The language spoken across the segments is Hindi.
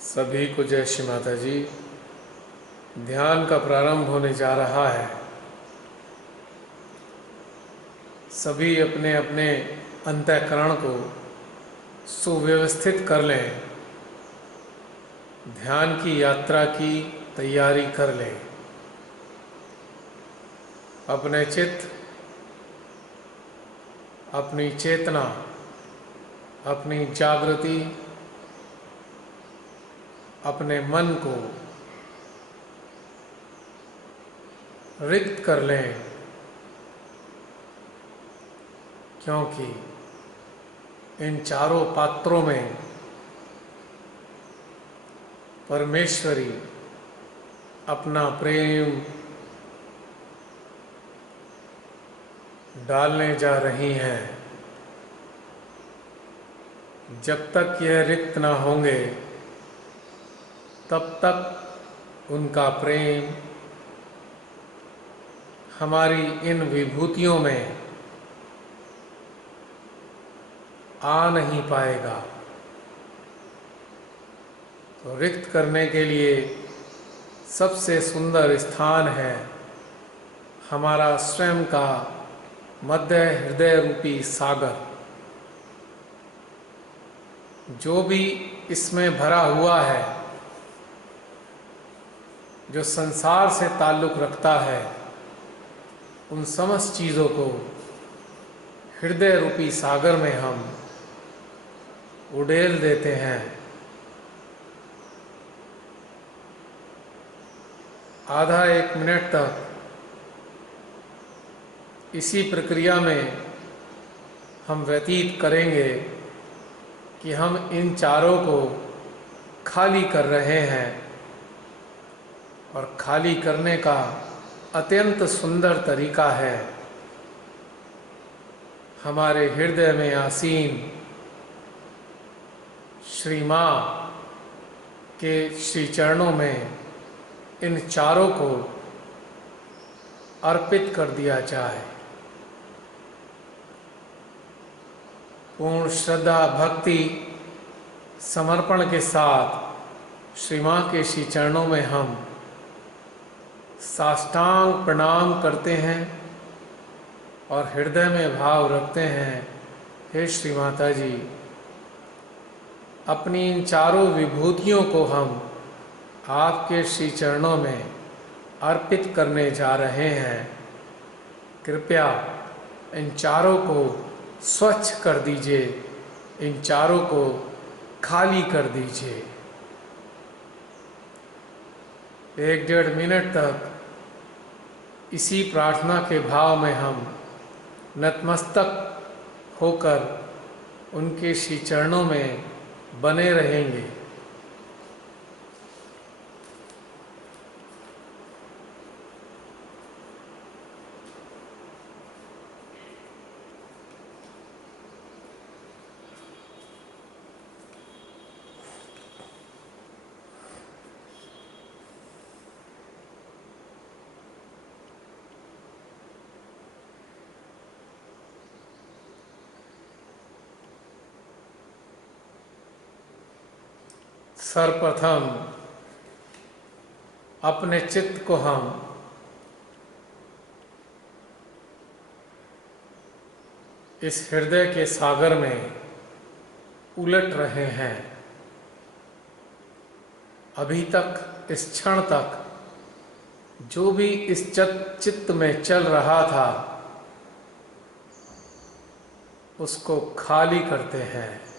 सभी को जय श्री माता जी। ध्यान का प्रारंभ होने जा रहा है। सभी अपने अपने अंतःकरण को सुव्यवस्थित कर लें, ध्यान की यात्रा की तैयारी कर लें। अपने चित्त, अपनी चेतना, अपनी जागृति, अपने मन को रिक्त कर लें, क्योंकि इन चारों पात्रों में परमेश्वरी अपना प्रेम डालने जा रही हैं। जब तक यह रिक्त ना होंगे तब तक उनका प्रेम हमारी इन विभूतियों में आ नहीं पाएगा। तो रिक्त करने के लिए सबसे सुंदर स्थान है हमारा स्वयं का मध्य हृदय रूपी सागर। जो भी इसमें भरा हुआ है, जो संसार से ताल्लुक़ रखता है, उन समस्त चीज़ों को हृदय रूपी सागर में हम उड़ेल देते हैं। आधा एक मिनट तक इसी प्रक्रिया में हम व्यतीत करेंगे कि हम इन चारों को खाली कर रहे हैं। और खाली करने का अत्यंत सुंदर तरीका है हमारे हृदय में आसीन श्री माँ के श्री चरणों में इन चारों को अर्पित कर दिया जाए। पूर्ण श्रद्धा भक्ति समर्पण के साथ श्री माँ के श्री चरणों में हम साष्टांग प्रणाम करते हैं और हृदय में भाव रखते हैं, हे श्री माता जी, अपनी इन चारों विभूतियों को हम आपके श्री चरणों में अर्पित करने जा रहे हैं। कृपया इन चारों को स्वच्छ कर दीजिए, इन चारों को खाली कर दीजिए। 1-1.5 मिनट तक इसी प्रार्थना के भाव में हम नतमस्तक होकर उनके श्री चरणों में बने रहेंगे। सर्वप्रथम अपने चित्त को हम इस हृदय के सागर में उलट रहे हैं। अभी तक, इस क्षण तक जो भी इस चित्त में चल रहा था उसको खाली करते हैं।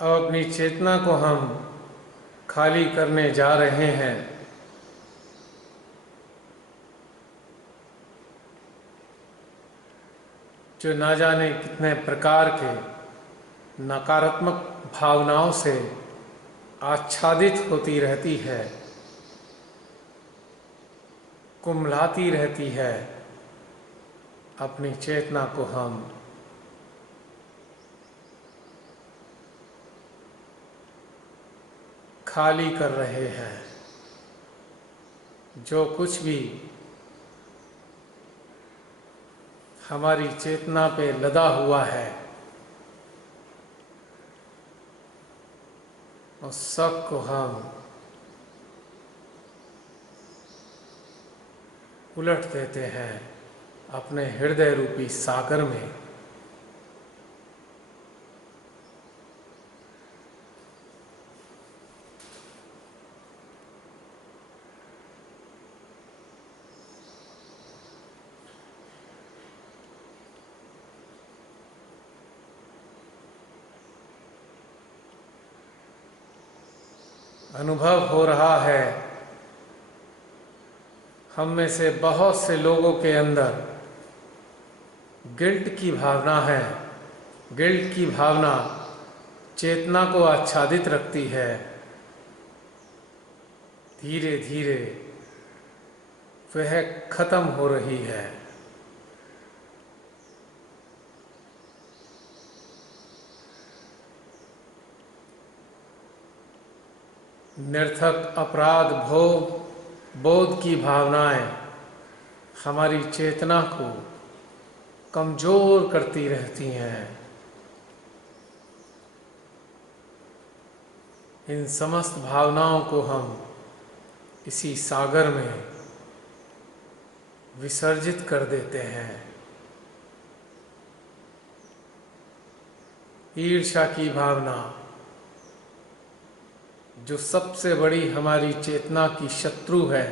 अब अपनी चेतना को हम खाली करने जा रहे हैं। जो ना जाने कितने प्रकार के नकारात्मक भावनाओं से आच्छादित होती रहती है, कुम्हलाती रहती है, अपनी चेतना को हम खाली कर रहे हैं। जो कुछ भी हमारी चेतना पे लदा हुआ है उस सब को हम उलट देते हैं अपने हृदय रूपी सागर में। अनुभव हो रहा है हम में से बहुत से लोगों के अंदर गिल्ट की भावना है। गिल्ट की भावना चेतना को आच्छादित रखती है। धीरे धीरे वह खत्म हो रही है। निरर्थक अपराध बोध की भावनाएं हमारी चेतना को कमजोर करती रहती हैं। इन समस्त भावनाओं को हम इसी सागर में विसर्जित कर देते हैं। ईर्ष्या की भावना जो सबसे बड़ी हमारी चेतना की शत्रु है,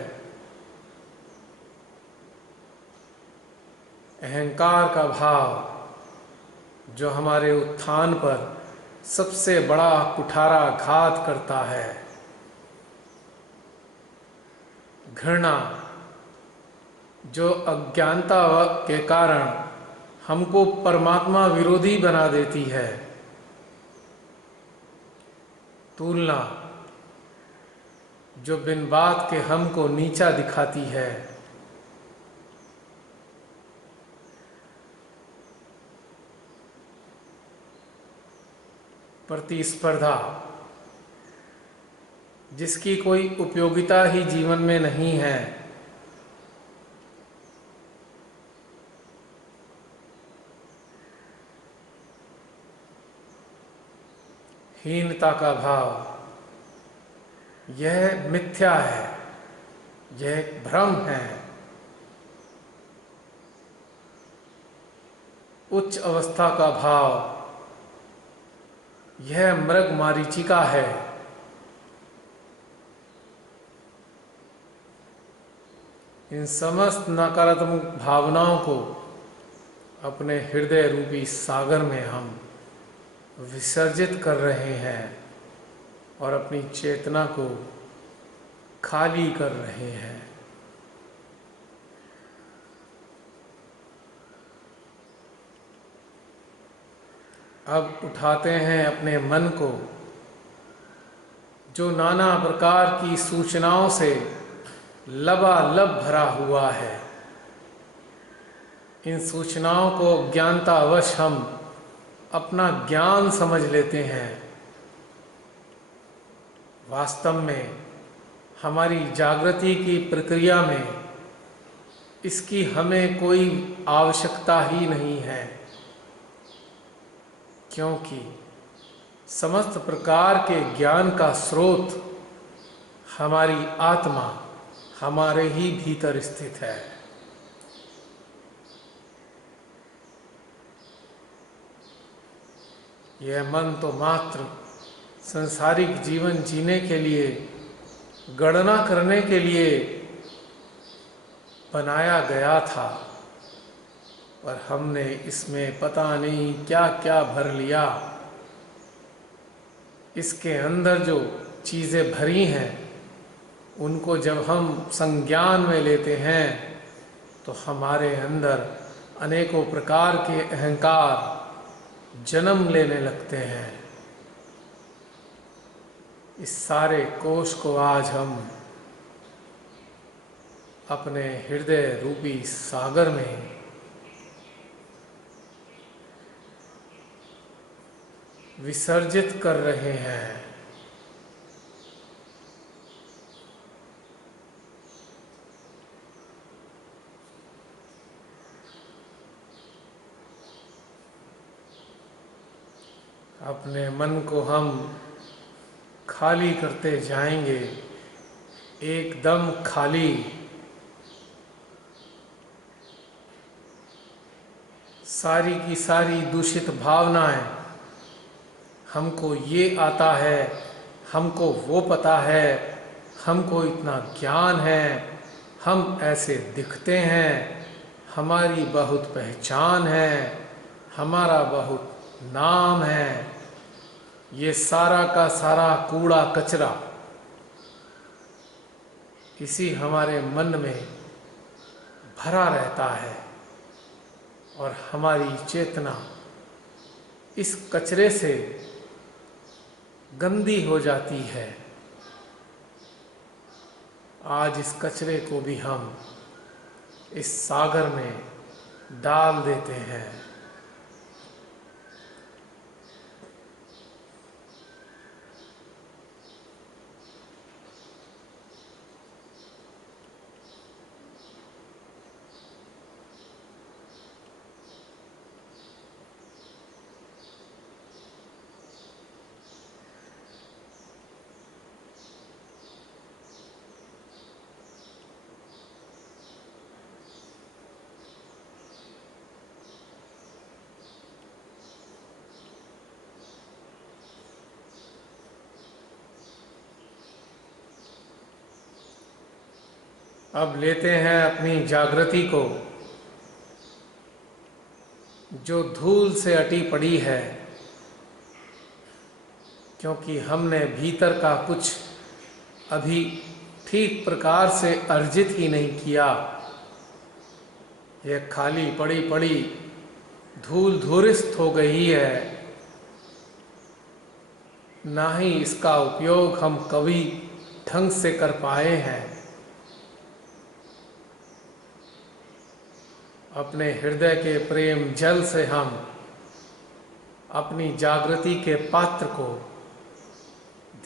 अहंकार का भाव जो हमारे उत्थान पर सबसे बड़ा कुठाराघात करता है, घृणा जो अज्ञानता के कारण हमको परमात्मा विरोधी बना देती है, तुलना जो बिन बात के हमको नीचा दिखाती है, प्रतिस्पर्धा जिसकी कोई उपयोगिता ही जीवन में नहीं है, हीनता का भाव यह मिथ्या है, यह एक भ्रम है। उच्च अवस्था का भाव यह मृग मारीचिका है। इन समस्त नकारात्मक भावनाओं को अपने हृदय रूपी सागर में हम विसर्जित कर रहे हैं और अपनी चेतना को खाली कर रहे हैं। अब उठाते हैं अपने मन को जो नाना प्रकार की सूचनाओं से लबालब भरा हुआ है। इन सूचनाओं को अज्ञानतावश हम अपना ज्ञान समझ लेते हैं। वास्तव में हमारी जागृति की प्रक्रिया में इसकी हमें कोई आवश्यकता ही नहीं है, क्योंकि समस्त प्रकार के ज्ञान का स्रोत हमारी आत्मा हमारे ही भीतर स्थित है। यह मन तो मात्र सांसारिक जीवन जीने के लिए, गणना करने के लिए बनाया गया था, पर हमने इसमें पता नहीं क्या क्या भर लिया। इसके अंदर जो चीज़ें भरी हैं उनको जब हम संज्ञान में लेते हैं तो हमारे अंदर अनेकों प्रकार के अहंकार जन्म लेने लगते हैं। इस सारे कोष को आज हम अपने हृदय रूपी सागर में विसर्जित कर रहे हैं। अपने मन को हम खाली करते जाएंगे, एकदम खाली। सारी की सारी दूषित भावनाएं, हमको ये आता है, हमको वो पता है, हमको इतना ज्ञान है, हम ऐसे दिखते हैं, हमारी बहुत पहचान है, हमारा बहुत नाम है। ये सारा का सारा कूड़ा कचरा इसी हमारे मन में भरा रहता है और हमारी चेतना इस कचरे से गंदी हो जाती है। आज इस कचरे को भी हम इस सागर में डाल देते हैं। अब लेते हैं अपनी जागृति को, जो धूल से अटी पड़ी है, क्योंकि हमने भीतर का कुछ अभी ठीक प्रकार से अर्जित ही नहीं किया। यह खाली पड़ी पड़ी धूल धूरिस्त हो गई है, ना ही इसका उपयोग हम कभी ढंग से कर पाए हैं। अपने हृदय के प्रेम जल से हम अपनी जागृति के पात्र को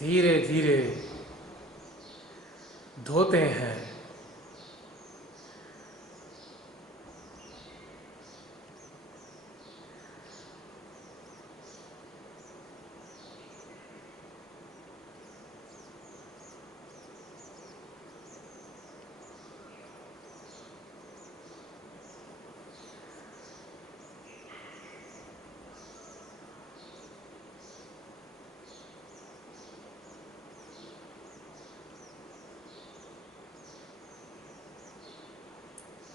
धीरे धीरे धोते हैं।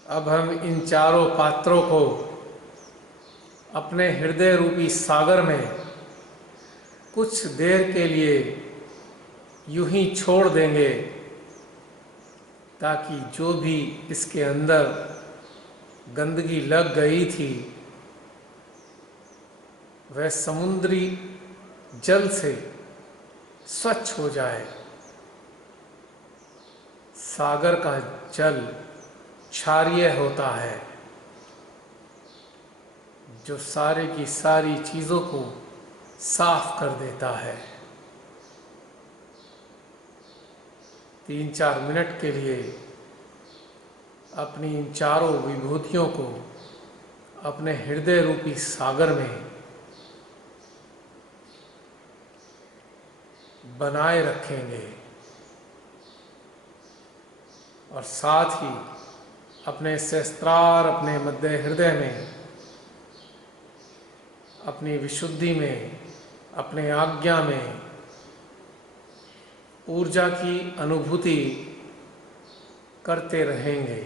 अब हम इन चारों पात्रों को अपने हृदय रूपी सागर में कुछ देर के लिए यूं ही छोड़ देंगे, ताकि जो भी इसके अंदर गंदगी लग गई थी वह समुद्री जल से स्वच्छ हो जाए। सागर का जल क्षारीय होता है, जो सारे की सारी चीजों को साफ कर देता है। 3-4 मिनट के लिए अपनी इन चारों विभूतियों को अपने हृदय रूपी सागर में बनाए रखेंगे और साथ ही अपने सहस्त्रार, अपने मध्य हृदय में, अपनी विशुद्धि में, अपने आज्ञा में ऊर्जा की अनुभूति करते रहेंगे।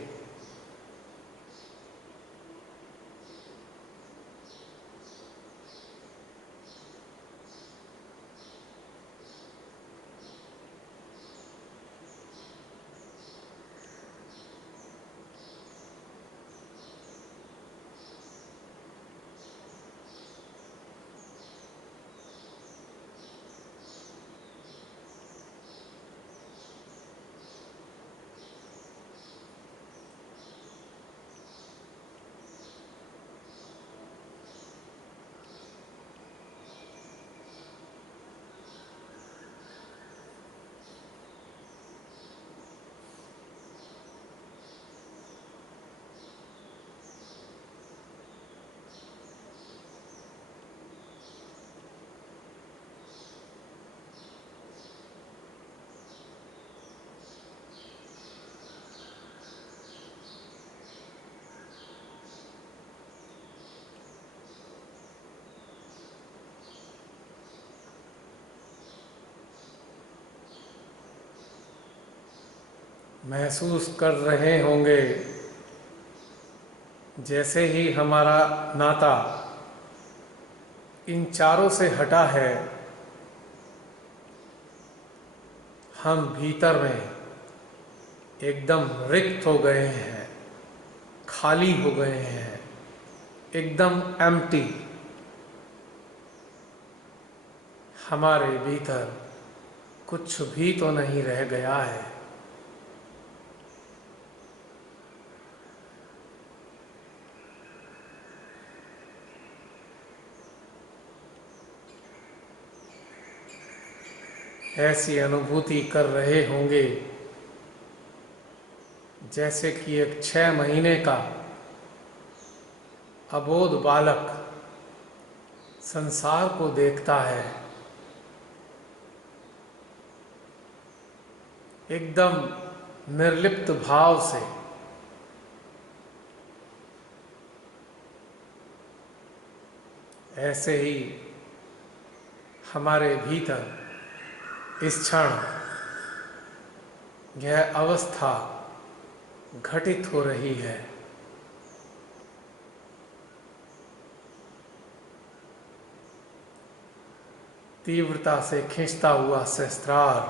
महसूस कर रहे होंगे जैसे ही हमारा नाता इन चारों से हटा है, हम भीतर में एकदम रिक्त हो गए हैं, खाली हो गए हैं, एकदम एम्प्टी। हमारे भीतर कुछ भी तो नहीं रह गया है। ऐसी अनुभूति कर रहे होंगे जैसे कि एक 6 महीने का अबोध बालक संसार को देखता है, एकदम निर्लिप्त भाव से। ऐसे ही हमारे भीतर इस क्षण यह अवस्था घटित हो रही है। तीव्रता से खींचता हुआ सहस्त्रार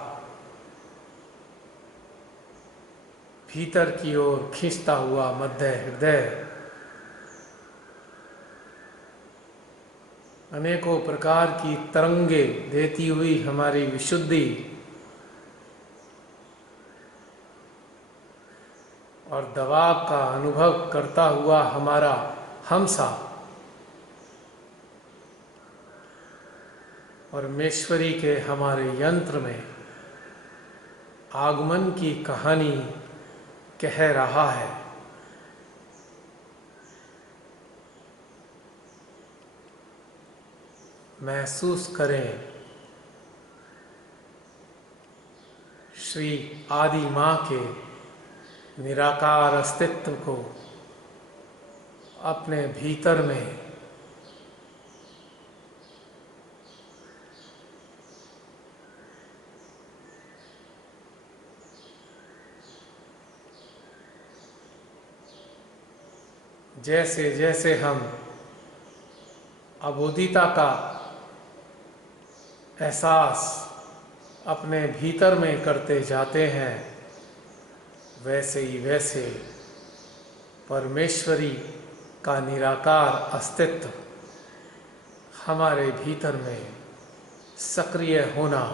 भीतर की ओर खींचता हुआ मध्य हृदय, अनेकों प्रकार की तरंगे देती हुई हमारी विशुद्धि और दबाव का अनुभव करता हुआ हमारा हमसा परमेश्वरी के हमारे यंत्र में आगमन की कहानी कह रहा है। महसूस करें श्री आदि माँ के निराकार अस्तित्व को अपने भीतर में। जैसे जैसे हम अबोधिता का एहसास अपने भीतर में करते जाते हैं, वैसे ही वैसे परमेश्वरी का निराकार अस्तित्व हमारे भीतर में सक्रिय होना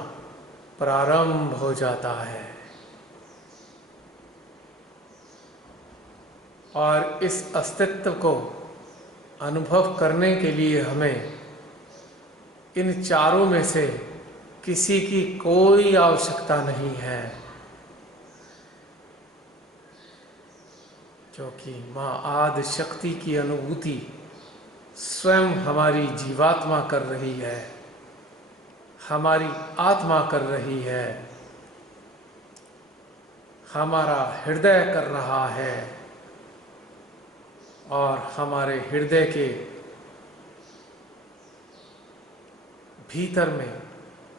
प्रारंभ हो जाता है। और इस अस्तित्व को अनुभव करने के लिए हमें इन चारों में से किसी की कोई आवश्यकता नहीं है, क्योंकि माँ आदि शक्ति की अनुभूति स्वयं हमारी जीवात्मा कर रही है, हमारी आत्मा कर रही है, हमारा हृदय कर रहा है। और हमारे हृदय के भीतर में,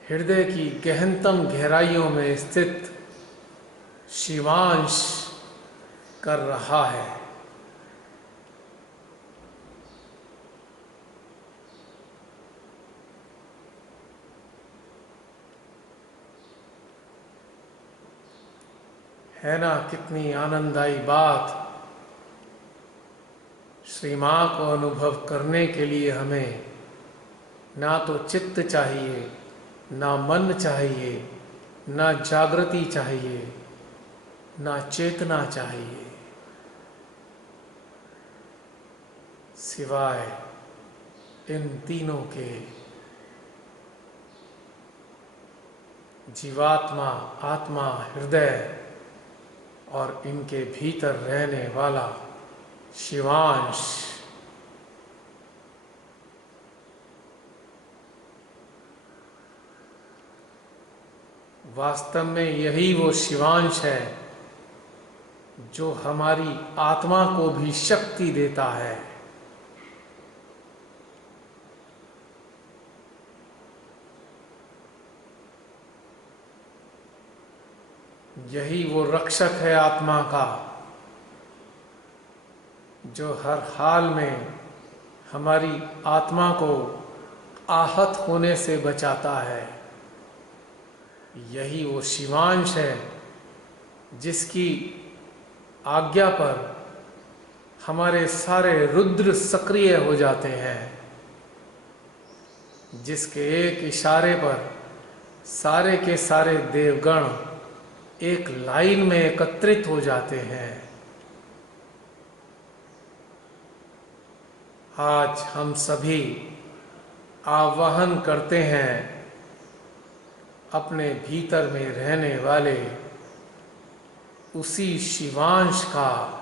हृदय की गहनतम गहराइयों में स्थित शिवांश कर रहा है। है ना कितनी आनंददायी बात। श्री माँ को अनुभव करने के लिए हमें ना तो चित्त चाहिए, ना मन चाहिए, ना जागृति चाहिए, ना चेतना चाहिए, सिवाय इन तीनों के जीवात्मा, आत्मा, हृदय और इनके भीतर रहने वाला शिवांश। वास्तव में यही वो शिवांश है जो हमारी आत्मा को भी शक्ति देता है। यही वो रक्षक है आत्मा का, जो हर हाल में हमारी आत्मा को आहत होने से बचाता है। यही वो शिवांश है जिसकी आज्ञा पर हमारे सारे रुद्र सक्रिय हो जाते हैं, जिसके एक इशारे पर सारे के सारे देवगण एक लाइन में एकत्रित हो जाते हैं। आज हम सभी आवाहन करते हैं अपने भीतर में रहने वाले उसी शिवांश का,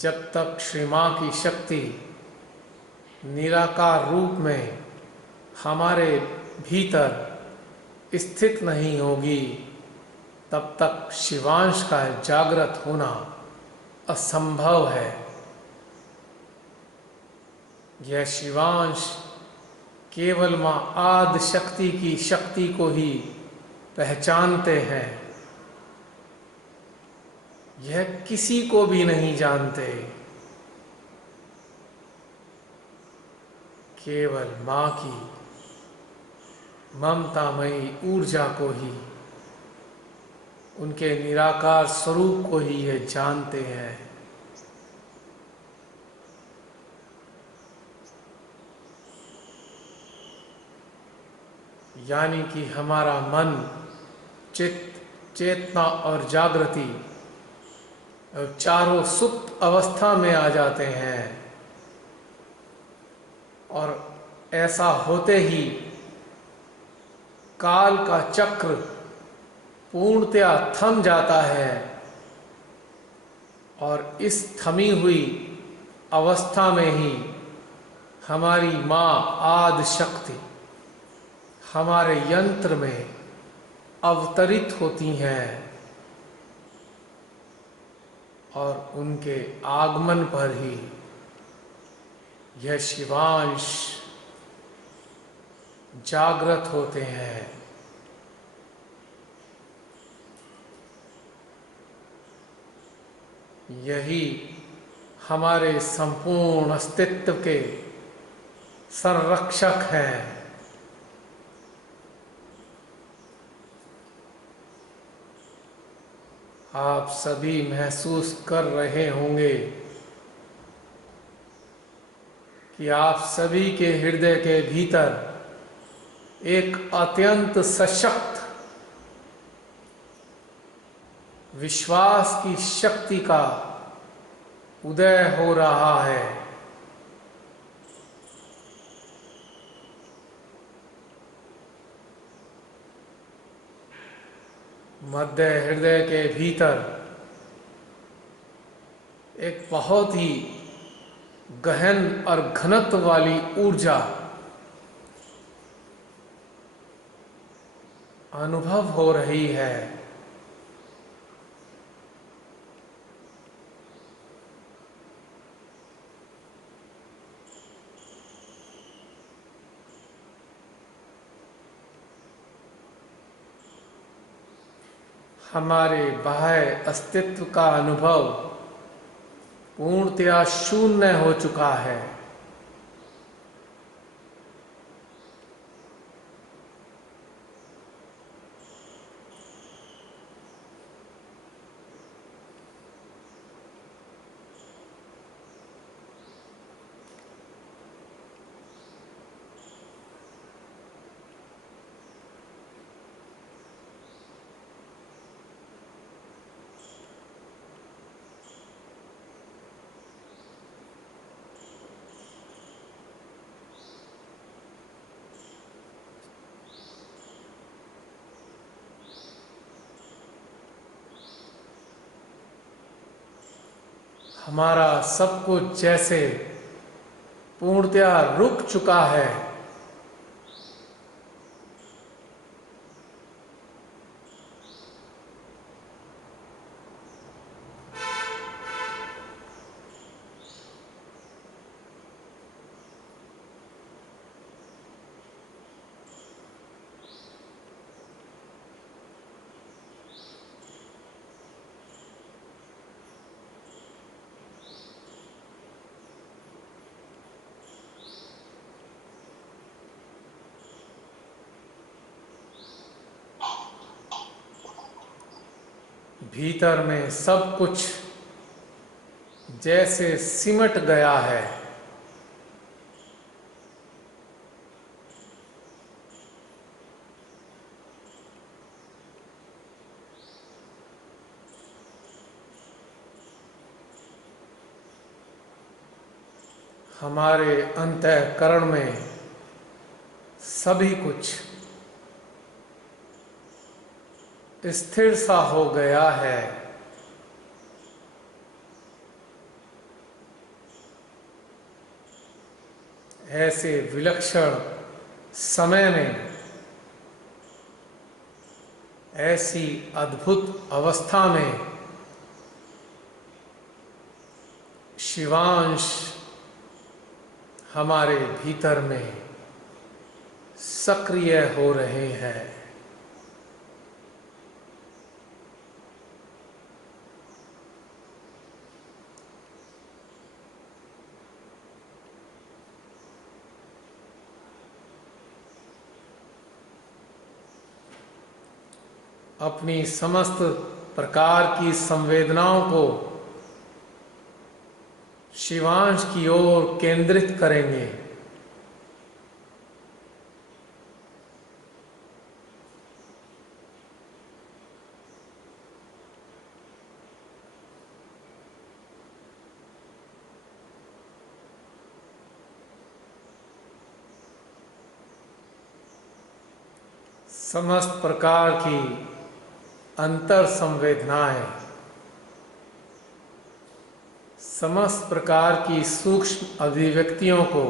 जब तक श्री मां की शक्ति निराकार रूप में हमारे भीतर स्थित नहीं होगी, तब तक शिवांश का जागृत होना असंभव है। यह शिवांश केवल मां आदि शक्ति की शक्ति को ही पहचानते हैं, यह किसी को भी नहीं जानते। केवल मां की ममतामयी ऊर्जा को ही, उनके निराकार स्वरूप को ही यह जानते हैं। यानी कि हमारा मन, चित्त, चेतना और जागृति चारों सुप्त अवस्था में आ जाते हैं, और ऐसा होते ही काल का चक्र पूर्णतया थम जाता है, और इस थमी हुई अवस्था में ही हमारी मां आदि शक्ति हमारे यंत्र में अवतरित होती हैं, और उनके आगमन पर ही यह शिवांश जागृत होते हैं। यही हमारे संपूर्ण अस्तित्व के संरक्षक हैं। आप सभी महसूस कर रहे होंगे कि आप सभी के हृदय के भीतर एक अत्यंत सशक्त विश्वास की शक्ति का उदय हो रहा है। मध्य हृदय के भीतर एक बहुत ही गहन और घनत्व वाली ऊर्जा अनुभव हो रही है। हमारे बाह्य अस्तित्व का अनुभव पूर्णतया शून्य हो चुका है। हमारा सब कुछ जैसे पूर्णतया रुक चुका है। भीतर में सब कुछ जैसे सिमट गया है। हमारे अंतःकरण में सभी कुछ स्थिर सा हो गया है। ऐसे विलक्षण समय में, ऐसी अद्भुत अवस्था में शिवांश हमारे भीतर में सक्रिय हो रहे हैं। अपनी समस्त प्रकार की संवेदनाओं को शिवांश की ओर केंद्रित करेंगे। समस्त प्रकार की अंतर संवेदनाएं, समस्त प्रकार की सूक्ष्म अभिव्यक्तियों को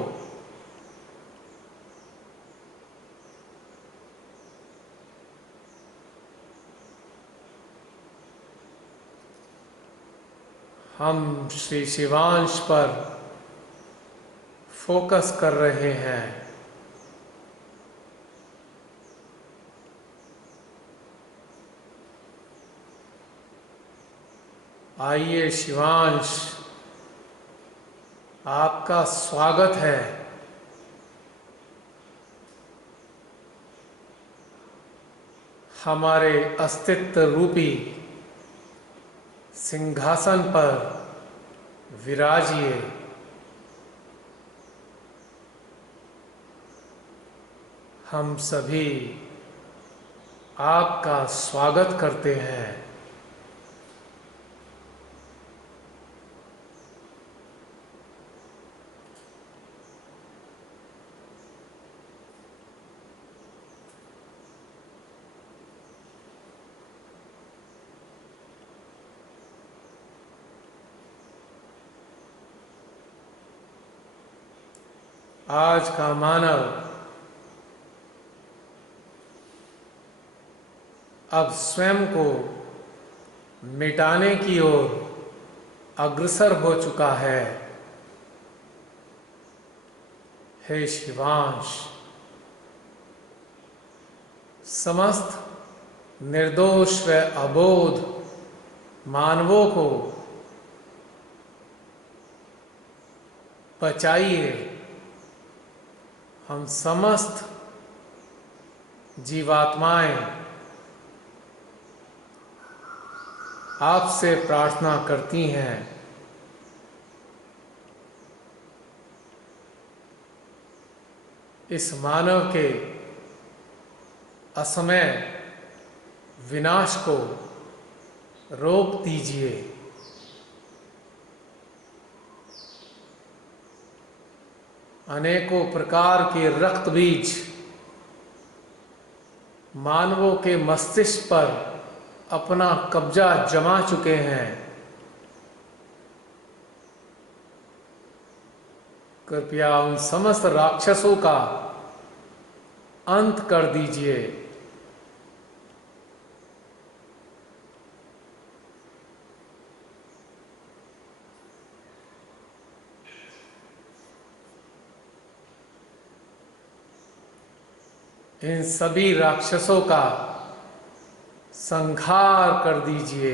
हम श्री शिवांश पर फोकस कर रहे हैं। आइए शिवांश, आपका स्वागत है। हमारे अस्तित्व रूपी सिंहासन पर विराजिए। हम सभी आपका स्वागत करते हैं। आज का मानव अब स्वयं को मिटाने की ओर अग्रसर हो चुका है। हे शिवांश, समस्त निर्दोष व अबोध मानवों को बचाइए। हम समस्त जीवात्माएं आपसे प्रार्थना करती हैं। इस मानव के असमय विनाश को रोक दीजिए। अनेकों प्रकार के रक्त बीज मानवों के मस्तिष्क पर अपना कब्जा जमा चुके हैं। कृपया उन समस्त राक्षसों का अंत कर दीजिए। इन सभी राक्षसों का संहार कर दीजिए।